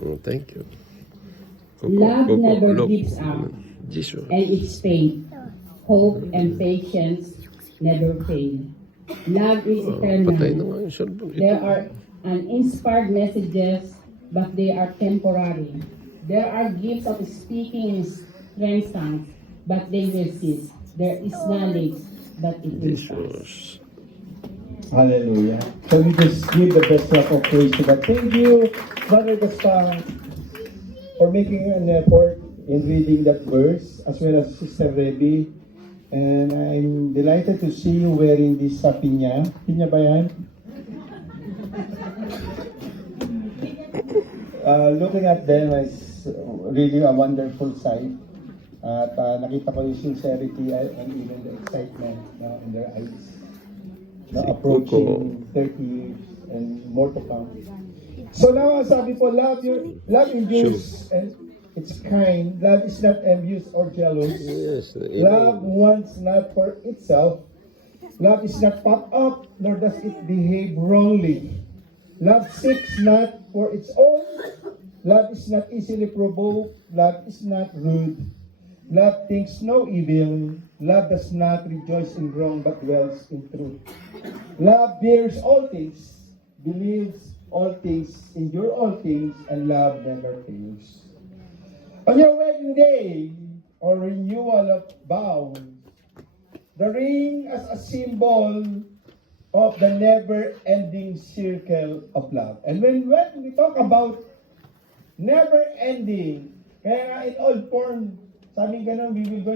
Oh, thank you. Love never gives up, Jesus. and its faith, hope, and patience never fail. Love is Patay na eternal. nga yung cellphone. There Ito. are uninspired messages, but they are temporary. There are gifts of speaking in strange tongues, but they will cease. There is knowledge, but it will pass. Jesus. Hallelujah. So we just give the best clap of praise to God. Thank you, Brother Gastang, for making an effort in reading that verse, as well as Sister Rebby. And I'm delighted to see you wearing this sa pinya. Pinya ba yan? Looking at them is really a wonderful sight. At nakita ko yung sincerity and even the excitement in their eyes. Si Approaching 30 years and more to come. So now, sabi po, love endures and it's kind. Love is not envious or jealous. Yes. Love wants not for itself. Love is not puffed up, nor does it behave wrongly. Love seeks not for its own. Love is not easily provoked. Love is not rude. Love thinks no evil. Love does not rejoice in wrong, but dwells in truth. Love bears all things, believes all things, endure all things, and love never fails. On your wedding day, or renewal of vows, the ring as a symbol of the never-ending circle of love. And when we talk about never-ending, kaya in all form, sabi ganun, we will go